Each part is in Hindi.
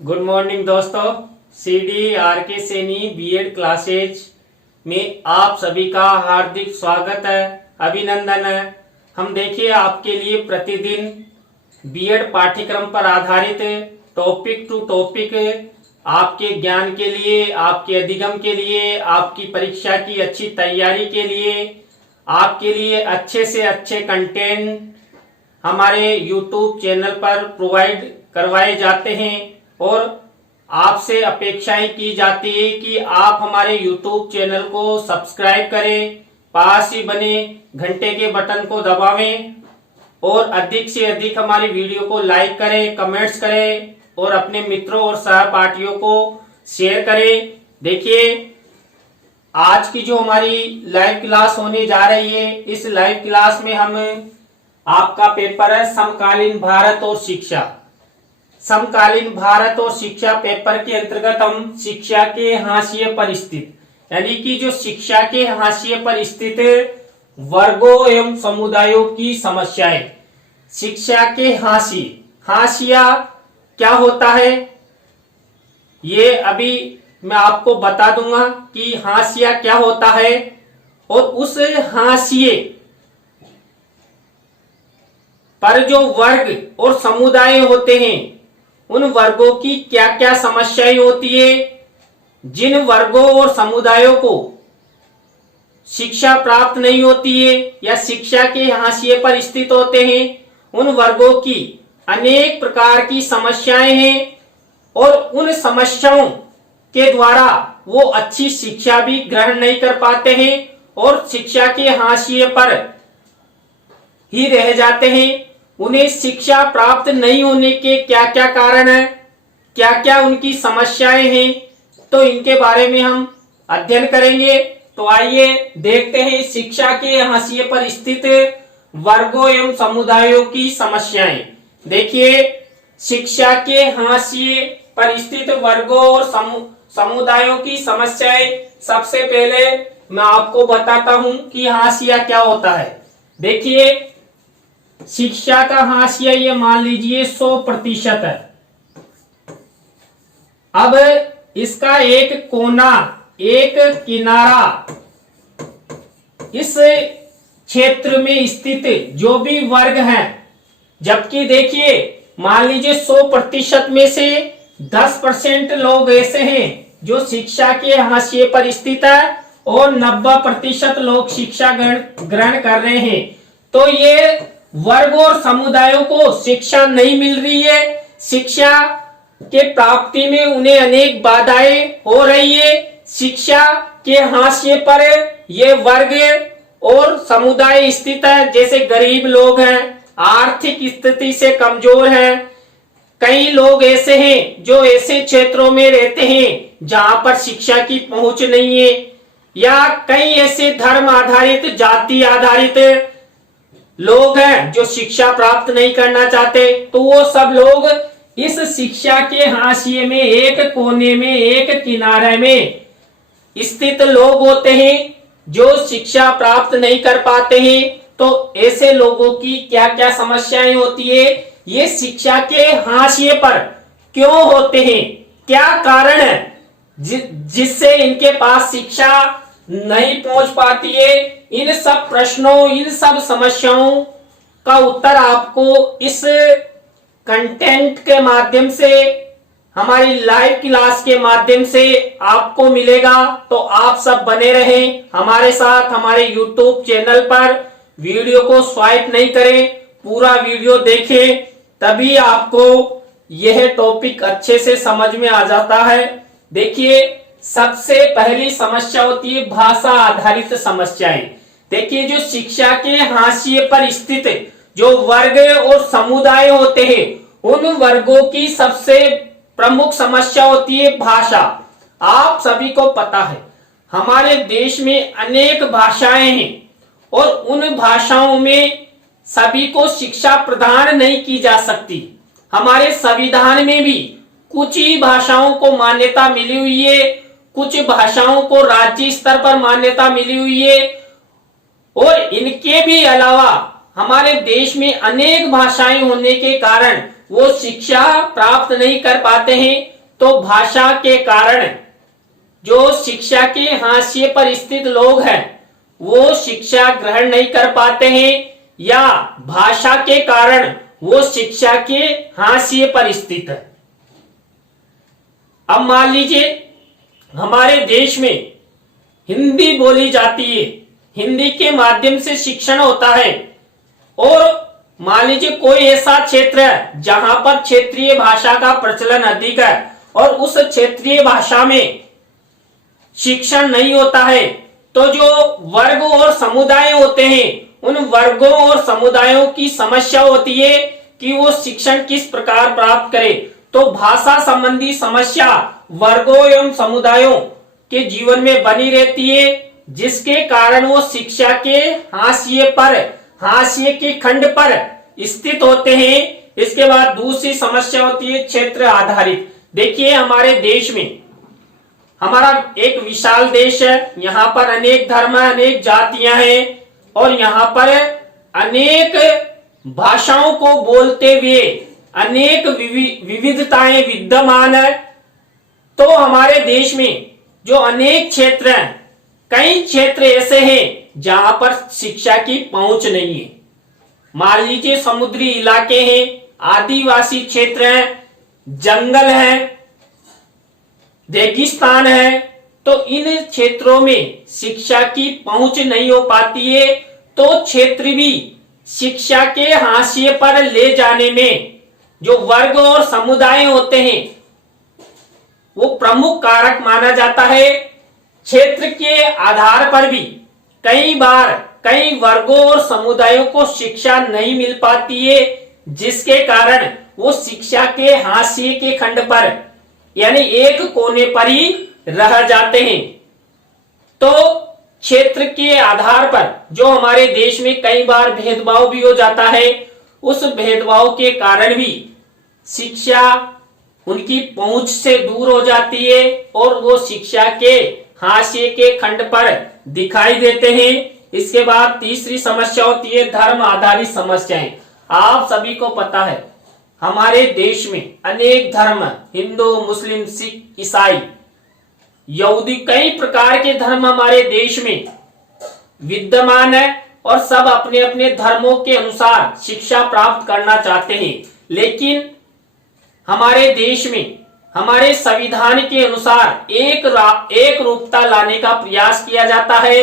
गुड मॉर्निंग दोस्तों। सीडी आर के सैनी बीएड क्लासेज में आप सभी का हार्दिक स्वागत है, अभिनंदन है। हम देखिए आपके लिए प्रतिदिन बीएड पाठ्यक्रम पर आधारित टॉपिक टू टॉपिक आपके ज्ञान के लिए, आपके अधिगम के लिए, आपकी परीक्षा की अच्छी तैयारी के लिए, आपके लिए अच्छे से अच्छे कंटेंट हमारे यूट्यूब चैनल पर प्रोवाइड करवाए जाते हैं और आपसे अपेक्षाएं की जाती है कि आप हमारे यूट्यूब चैनल को सब्सक्राइब करें, पास ही बने घंटे के बटन को दबावें और अधिक से अधिक हमारी वीडियो को लाइक करें, कमेंट्स करें और अपने मित्रों और सहपाठियों को शेयर करें। देखिए आज की जो हमारी लाइव क्लास होने जा रही है, इस लाइव क्लास में हम आपका पेपर है समकालीन भारत और शिक्षा। समकालीन भारत और शिक्षा पेपर के अंतर्गत हम शिक्षा के हाशिए पर स्थित, यानी कि जो शिक्षा के हाशिए पर स्थित वर्गों एवं समुदायों की समस्याएं, शिक्षा के हाशिया क्या होता है ये अभी मैं आपको बता दूंगा कि हाशिया क्या होता है और उस हाशिए पर जो वर्ग और समुदाय होते हैं उन वर्गों की क्या क्या समस्याएं होती है। जिन वर्गों और समुदायों को शिक्षा प्राप्त नहीं होती है या शिक्षा के हाशिए पर स्थित होते हैं, उन वर्गों की अनेक प्रकार की समस्याएं हैं और उन समस्याओं के द्वारा वो अच्छी शिक्षा भी ग्रहण नहीं कर पाते हैं और शिक्षा के हाशिए पर ही रह जाते हैं। उन्हें शिक्षा प्राप्त नहीं होने के क्या क्या कारण है, क्या क्या उनकी समस्याएं हैं, तो इनके बारे में हम अध्ययन करेंगे। तो आइए देखते हैं शिक्षा के हाशिए पर स्थित वर्गों एवं समुदायों की समस्याएं। देखिए शिक्षा के हाशिए पर स्थित वर्गों और समुदायों की समस्याएं, सबसे पहले मैं आपको बताता हूं कि हाशिया क्या होता है। देखिए शिक्षा का हाशिया ये मान लीजिए 100% है। अब इसका एक कोना, एक किनारा इस क्षेत्र में स्थित जो भी वर्ग हैं, जबकि देखिए मान लीजिए 100% में से 10% लोग ऐसे हैं जो शिक्षा के हाशिए पर स्थित है और 90% लोग शिक्षा ग्रहण कर रहे हैं। तो ये वर्ग और समुदायों को शिक्षा नहीं मिल रही है, शिक्षा के प्राप्ति में उन्हें अनेक बाधाएं हो रही है। शिक्षा के हाशिए पर ये वर्ग और समुदाय स्थित है, जैसे गरीब लोग हैं, आर्थिक स्थिति से कमजोर हैं। कई लोग ऐसे हैं जो ऐसे क्षेत्रों में रहते हैं जहां पर शिक्षा की पहुंच नहीं है, या कई ऐसे धर्म आधारित, जाति आधारित लोग हैं जो शिक्षा प्राप्त नहीं करना चाहते। तो वो सब लोग इस शिक्षा के हाशिए में, एक कोने में, एक किनारे में स्थित लोग होते हैं जो शिक्षा प्राप्त नहीं कर पाते हैं। तो ऐसे लोगों की क्या क्या समस्याएं होती है, ये शिक्षा के हाशिए पर क्यों होते हैं, क्या कारण है जिससे इनके पास शिक्षा नहीं पहुंच पाती है। इन सब प्रश्नों, इन सब समस्याओं का उत्तर आपको इस कंटेंट के माध्यम से, हमारी लाइव क्लास के माध्यम से आपको मिलेगा। तो आप सब बने रहें हमारे साथ, हमारे यूट्यूब चैनल पर। वीडियो को स्वाइप नहीं करें, पूरा वीडियो देखें, तभी आपको यह टॉपिक अच्छे से समझ में आ जाता है। देखिए सबसे पहली समस्या होती है भाषा आधारित समस्याएं। देखिए जो शिक्षा के हाशिए पर स्थित जो वर्ग और समुदाय होते हैं, उन वर्गों की सबसे प्रमुख समस्या होती है भाषा। आप सभी को पता है हमारे देश में अनेक भाषाएं हैं और उन भाषाओं में सभी को शिक्षा प्रदान नहीं की जा सकती। हमारे संविधान में भी कुछ ही भाषाओं को मान्यता मिली हुई है, कुछ भाषाओं को राज्य स्तर पर मान्यता मिली हुई है और इनके भी अलावा हमारे देश में अनेक भाषाएं होने के कारण वो शिक्षा प्राप्त नहीं कर पाते हैं, तो भाषा के कारण जो शिक्षा के हाशिए पर स्थित लोग हैं वो शिक्षा ग्रहण नहीं कर पाते हैं, या भाषा के कारण वो शिक्षा के हाशिए पर स्थित है। अब मान लीजिए हमारे देश में हिंदी बोली जाती है, हिंदी के माध्यम से शिक्षण होता है, और मान लीजिए कोई ऐसा क्षेत्र है जहां पर क्षेत्रीय भाषा का प्रचलन अधिक है और उस क्षेत्रीय भाषा में शिक्षण नहीं होता है, तो जो वर्ग और समुदाय होते हैं उन वर्गों और समुदायों की समस्या होती है कि वो शिक्षण किस प्रकार प्राप्त करे। तो भाषा संबंधी समस्या वर्गों एवं समुदायों के जीवन में बनी रहती है, जिसके कारण वो शिक्षा के हाशिए के खंड पर स्थित होते हैं। इसके बाद दूसरी समस्या होती है क्षेत्र आधारित। देखिए हमारे देश में, हमारा एक विशाल देश है, यहाँ पर अनेक धर्म अनेक जातियां हैं और यहाँ पर अनेक भाषाओं को बोलते हुए अनेक विविधताएं विद्यमान है। तो हमारे देश में जो अनेक क्षेत्र हैं, कई क्षेत्र ऐसे हैं जहां पर शिक्षा की पहुंच नहीं है। मान लीजिए समुद्री इलाके हैं, आदिवासी क्षेत्र हैं, जंगल है, रेगिस्तान है, तो इन क्षेत्रों में शिक्षा की पहुंच नहीं हो पाती है। तो क्षेत्र भी शिक्षा के हाशिए पर ले जाने में जो वर्ग और समुदाय होते हैं वो प्रमुख कारक माना जाता है। क्षेत्र के आधार पर भी कई बार कई वर्गों और समुदायों को शिक्षा नहीं मिल पाती है, जिसके कारण वो शिक्षा के हाशिए के खंड पर यानी एक कोने पर ही रह जाते हैं। तो क्षेत्र के आधार पर जो हमारे देश में कई बार भेदभाव भी हो जाता है, उस भेदभाव के कारण भी शिक्षा उनकी पहुंच से दूर हो जाती है और वो शिक्षा के हाशिए के खंड पर दिखाई देते हैं। इसके बाद तीसरी समस्या होती है धर्म आधारित समस्याएं। आप सभी को पता है हमारे देश में अनेक धर्म, हिंदू, मुस्लिम, सिख, ईसाई, यहूदी, कई प्रकार के धर्म हमारे देश में विद्यमान है और सब अपने अपने धर्मों के अनुसार शिक्षा प्राप्त करना चाहते हैं। लेकिन हमारे देश में हमारे संविधान के अनुसार एक रूपता लाने का प्रयास किया जाता है।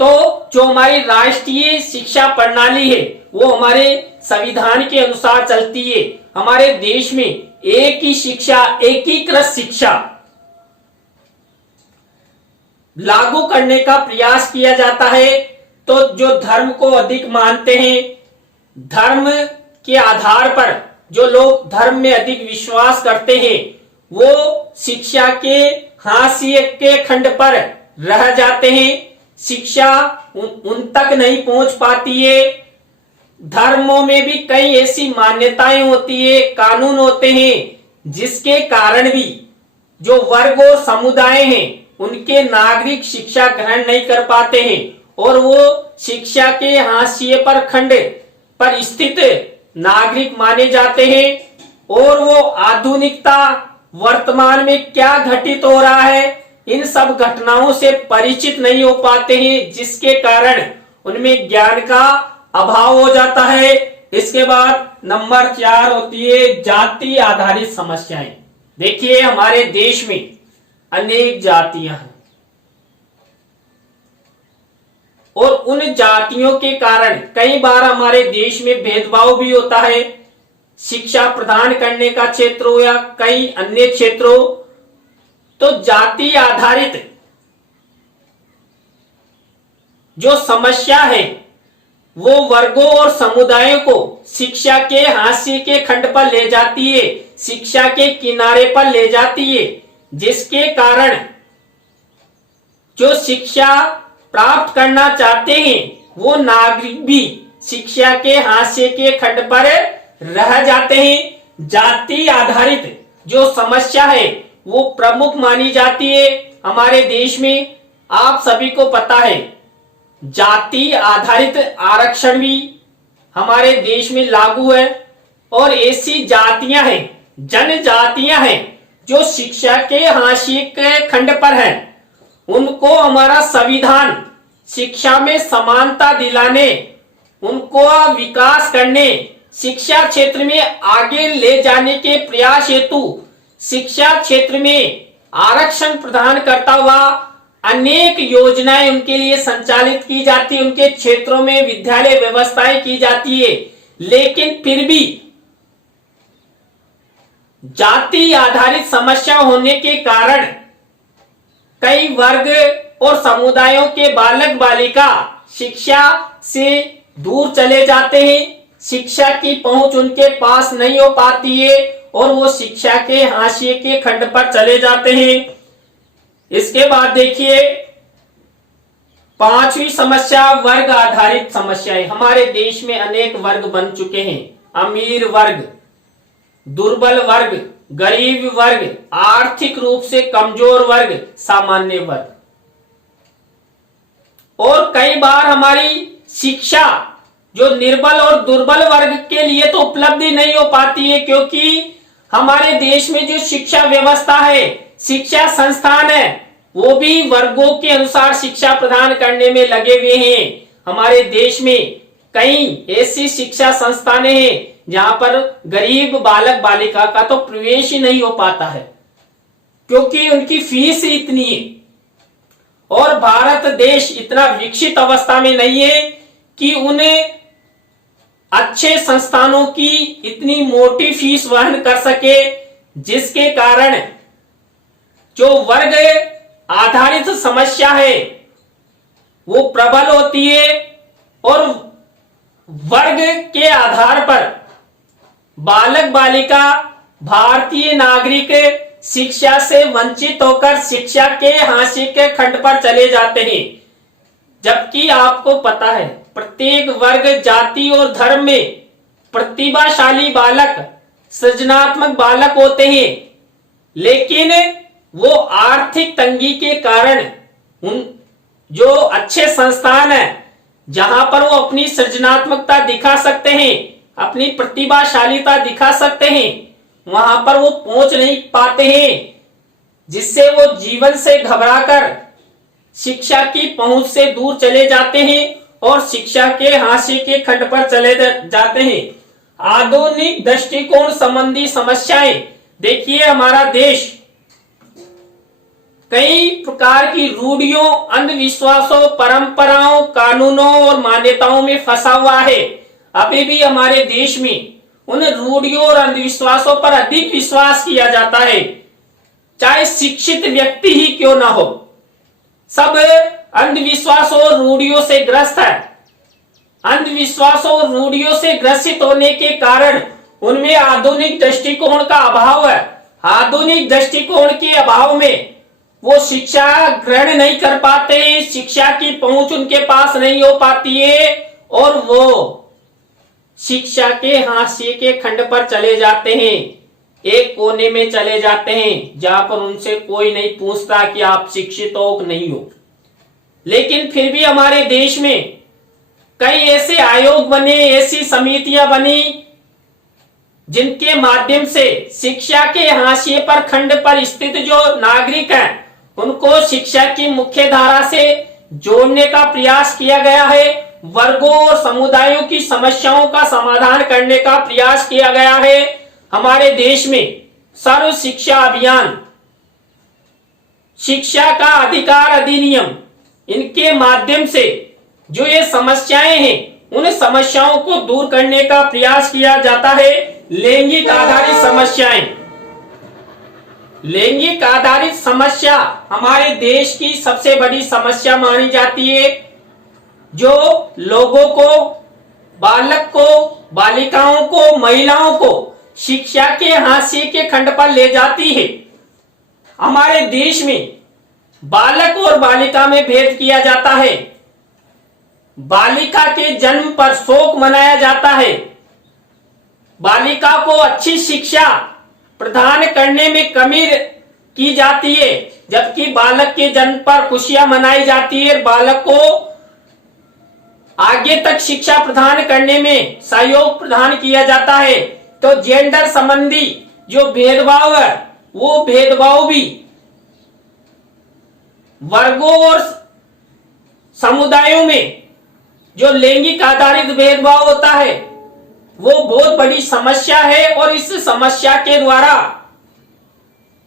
तो जो हमारी राष्ट्रीय शिक्षा प्रणाली है वो हमारे संविधान के अनुसार चलती है। हमारे देश में एक ही शिक्षा, एकीकृत शिक्षा लागू करने का प्रयास किया जाता है। तो जो धर्म को अधिक मानते हैं, धर्म के आधार पर जो लोग धर्म में अधिक विश्वास करते हैं वो शिक्षा के हाशिए के खंड पर रह जाते हैं, शिक्षा उन तक नहीं पहुंच पाती है। धर्मों में भी कई ऐसी मान्यताएं होती है, कानून होते हैं, जिसके कारण भी जो वर्ग और समुदाय हैं उनके नागरिक शिक्षा ग्रहण नहीं कर पाते हैं और वो शिक्षा के हाशिए पर खंड पर स्थित नागरिक माने जाते हैं। और वो आधुनिकता, वर्तमान में क्या घटित हो रहा है, इन सब घटनाओं से परिचित नहीं हो पाते हैं, जिसके कारण उनमें ज्ञान का अभाव हो जाता है। इसके बाद नंबर 4 होती है जाति आधारित समस्याएं। देखिए हमारे देश में अनेक जातियां हैं और उन जातियों के कारण कई बार हमारे देश में भेदभाव भी होता है। शिक्षा प्रदान करने का क्षेत्र हो या कई अन्य क्षेत्र हो, तो जाति आधारित जो समस्या है वो वर्गों और समुदायों को शिक्षा के हाशिए के खंड पर ले जाती है, शिक्षा के किनारे पर ले जाती है, जिसके कारण जो शिक्षा प्राप्त करना चाहते हैं वो नागरिक भी शिक्षा के हाशिए के खंड पर रह जाते हैं। जाति आधारित जो समस्या है वो प्रमुख मानी जाती है हमारे देश में। आप सभी को पता है जाति आधारित आरक्षण भी हमारे देश में लागू है। और ऐसी जातियां हैं, जनजातियां हैं जो शिक्षा के हाशिए के खंड पर हैं, उनको हमारा संविधान शिक्षा में समानता दिलाने, उनको विकास करने, शिक्षा क्षेत्र में आगे ले जाने के प्रयास हेतु शिक्षा क्षेत्र में आरक्षण प्रदान करता हुआ अनेक योजनाएं उनके लिए संचालित की जाती है, उनके क्षेत्रों में विद्यालय व्यवस्थाएं की जाती है। लेकिन फिर भी जाति आधारित समस्या होने के कारण कई वर्ग और समुदायों के बालक बालिका शिक्षा से दूर चले जाते हैं, शिक्षा की पहुंच उनके पास नहीं हो पाती है और वो शिक्षा के हाशिए के खंड पर चले जाते हैं। इसके बाद देखिए 5वीं समस्या, वर्ग आधारित समस्याएं। हमारे देश में अनेक वर्ग बन चुके हैं, अमीर वर्ग, दुर्बल वर्ग, गरीब वर्ग, आर्थिक रूप से कमजोर वर्ग, सामान्य वर्ग। और कई बार हमारी शिक्षा जो निर्बल और दुर्बल वर्ग के लिए तो उपलब्धि नहीं हो पाती है, क्योंकि हमारे देश में जो शिक्षा व्यवस्था है, शिक्षा संस्थान है, वो भी वर्गों के अनुसार शिक्षा प्रदान करने में लगे हुए हैं। हमारे देश में कई ऐसी शिक्षा संस्थानें हैं जहां पर गरीब बालक बालिका का तो प्रवेश ही नहीं हो पाता है, क्योंकि उनकी फीस इतनी है। और भारत देश इतना विकसित अवस्था में नहीं है कि उन्हें अच्छे संस्थानों की इतनी मोटी फीस वहन कर सके, जिसके कारण जो वर्ग आधारित समस्या है वो प्रबल होती है और वर्ग के आधार पर बालक बालिका भारतीय नागरिक शिक्षा से वंचित होकर शिक्षा के हाशिए के खंड पर चले जाते हैं। जबकि आपको पता है प्रत्येक वर्ग, जाति और धर्म में प्रतिभाशाली बालक, सृजनात्मक बालक होते हैं, लेकिन वो आर्थिक तंगी के कारण उन जो अच्छे संस्थान है जहां पर वो अपनी सृजनात्मकता दिखा सकते हैं, अपनी प्रतिभाशालीता दिखा सकते हैं, वहां पर वो पहुंच नहीं पाते हैं, जिससे वो जीवन से घबराकर शिक्षा की पहुंच से दूर चले जाते हैं और शिक्षा के हाशिए के खंड पर चले जाते हैं। आधुनिक दृष्टिकोण संबंधी समस्याएं। देखिए हमारा देश कई प्रकार की रूढ़ियों, अंधविश्वासों, परंपराओं, कानूनों और मान्यताओं में फंसा हुआ है। अभी भी हमारे देश में उन रूढ़ियों और अंधविश्वासों पर अधिक विश्वास किया जाता है, चाहे शिक्षित व्यक्ति ही क्यों ना हो। सब अंधविश्वासों और रूढ़ियों से ग्रस्त है। अंधविश्वासों और रूढ़ियों से ग्रसित होने के कारण उनमें आधुनिक दृष्टिकोण का अभाव है। आधुनिक दृष्टिकोण के अभाव में वो शिक्षा ग्रहण नहीं कर पाते, शिक्षा की पहुंच उनके पास नहीं हो पाती है और वो शिक्षा के हाशिए के खंड पर चले जाते हैं, एक कोने में चले जाते हैं जहां पर उनसे कोई नहीं पूछता कि आप शिक्षित हो कि नहीं हो। लेकिन फिर भी हमारे देश में कई ऐसे आयोग बने, ऐसी समितियां बनी जिनके माध्यम से शिक्षा के हाशिए पर खंड पर स्थित जो नागरिक हैं उनको शिक्षा की मुख्य धारा से जोड़ने का प्रयास किया गया है। वर्गों और समुदायों की समस्याओं का समाधान करने का प्रयास किया गया है। हमारे देश में सर्व शिक्षा अभियान, शिक्षा का अधिकार अधिनियम, इनके माध्यम से जो ये समस्याएं हैं उन समस्याओं को दूर करने का प्रयास किया जाता है। लैंगिक आधारित समस्याएं। लैंगिक आधारित समस्या हमारे देश की सबसे बड़ी समस्या मानी जाती है, जो लोगों को, बालक को, बालिकाओं को, महिलाओं को शिक्षा के हाशिए के खंड पर ले जाती है। हमारे देश में बालक और बालिका में भेद किया जाता है। बालिका के जन्म पर शोक मनाया जाता है। बालिका को अच्छी शिक्षा प्रदान करने में कमी की जाती है, जबकि बालक के जन्म पर खुशियां मनाई जाती है। बालक को आगे तक शिक्षा प्रदान करने में सहयोग प्रदान किया जाता है। तो जेंडर संबंधी जो भेदभाव है वो भेदभाव भी वर्गों और समुदायों में जो लैंगिक आधारित भेदभाव होता है वो बहुत बड़ी समस्या है। और इस समस्या के द्वारा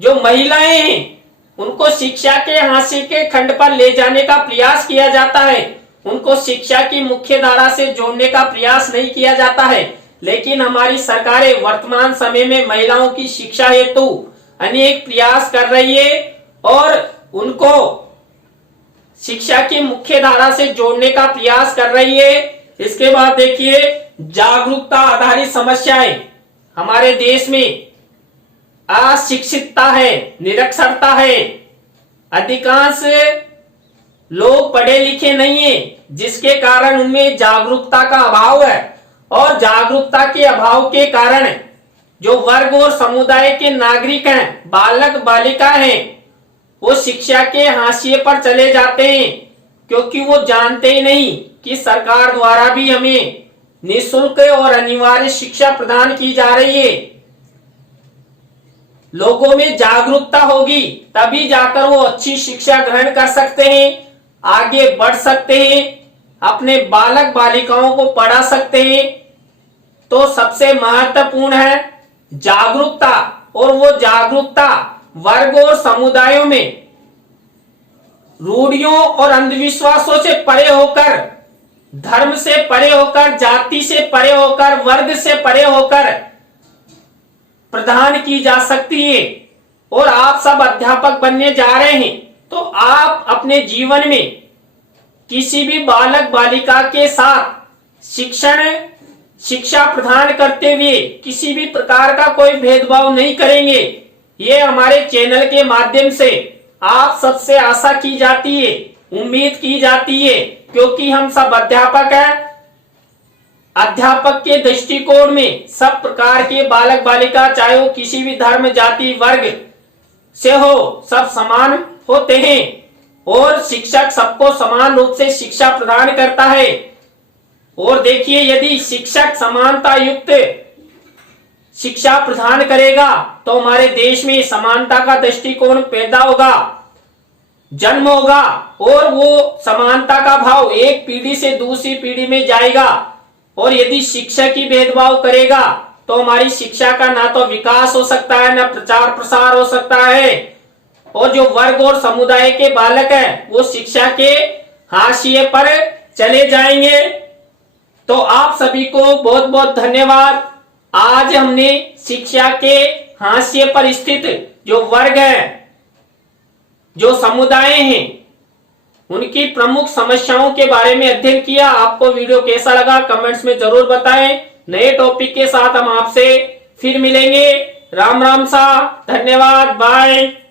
जो महिलाएं हैं उनको शिक्षा के हाशिए के खंड पर ले जाने का प्रयास किया जाता है, उनको शिक्षा की मुख्य धारा से जोड़ने का प्रयास नहीं किया जाता है। लेकिन हमारी सरकारें वर्तमान समय में महिलाओं की शिक्षा हेतु अनेक प्रयास कर रही है और उनको शिक्षा की मुख्य धारा से जोड़ने का प्रयास कर रही है। इसके बाद देखिए जागरूकता आधारित समस्याएं। हमारे देश में अशिक्षितता है, निरक्षरता है, अधिकांश लोग पढ़े लिखे नहीं है, जिसके कारण उनमें जागरूकता का अभाव है। और जागरूकता के अभाव के कारण जो वर्ग और समुदाय के नागरिक हैं, बालक बालिका हैं, वो शिक्षा के हाशिए पर चले जाते हैं, क्योंकि वो जानते ही नहीं कि सरकार द्वारा भी हमें निःशुल्क और अनिवार्य शिक्षा प्रदान की जा रही है। लोगों में जागरूकता होगी तभी जाकर वो अच्छी शिक्षा ग्रहण कर सकते हैं, आगे बढ़ सकते हैं, अपने बालक बालिकाओं को पढ़ा सकते हैं। तो सबसे महत्वपूर्ण है जागरूकता, और वो जागरूकता वर्ग और समुदायों में रूढ़ियों और अंधविश्वासों से परे होकर, धर्म से परे होकर, जाति से परे होकर, वर्ग से परे होकर प्रदान की जा सकती है। और आप सब अध्यापक बनने जा रहे हैं तो आप अपने जीवन में किसी भी बालक बालिका के साथ शिक्षा प्रदान करते हुए किसी भी प्रकार का कोई भेदभाव नहीं करेंगे। ये हमारे चैनल के माध्यम से आप सबसे आशा की जाती है, उम्मीद की जाती है, क्योंकि हम सब अध्यापक हैं। अध्यापक के दृष्टिकोण में सब प्रकार के बालक बालिका, चाहे वो किसी भी धर्म जाति वर्ग से हो, सब समान होते हैं और शिक्षक सबको समान रूप से शिक्षा प्रदान करता है। और देखिए, यदि शिक्षक समानता युक्त शिक्षा प्रदान करेगा तो हमारे देश में समानता का दृष्टिकोण पैदा होगा, जन्म होगा, और वो समानता का भाव एक पीढ़ी से दूसरी पीढ़ी में जाएगा। और यदि शिक्षक ही भेदभाव करेगा तो हमारी शिक्षा का ना तो विकास हो सकता है, ना प्रचार प्रसार हो सकता है, और जो वर्ग और समुदाय के बालक हैं वो शिक्षा के हाशिए पर चले जाएंगे। तो आप सभी को बहुत बहुत धन्यवाद। आज हमने शिक्षा के हाशिए पर स्थित जो वर्ग है, जो समुदाय हैं, उनकी प्रमुख समस्याओं के बारे में अध्ययन किया। आपको वीडियो कैसा लगा कमेंट्स में जरूर बताएं। नए टॉपिक के साथ हम आपसे फिर मिलेंगे। राम राम सा, धन्यवाद, बाय।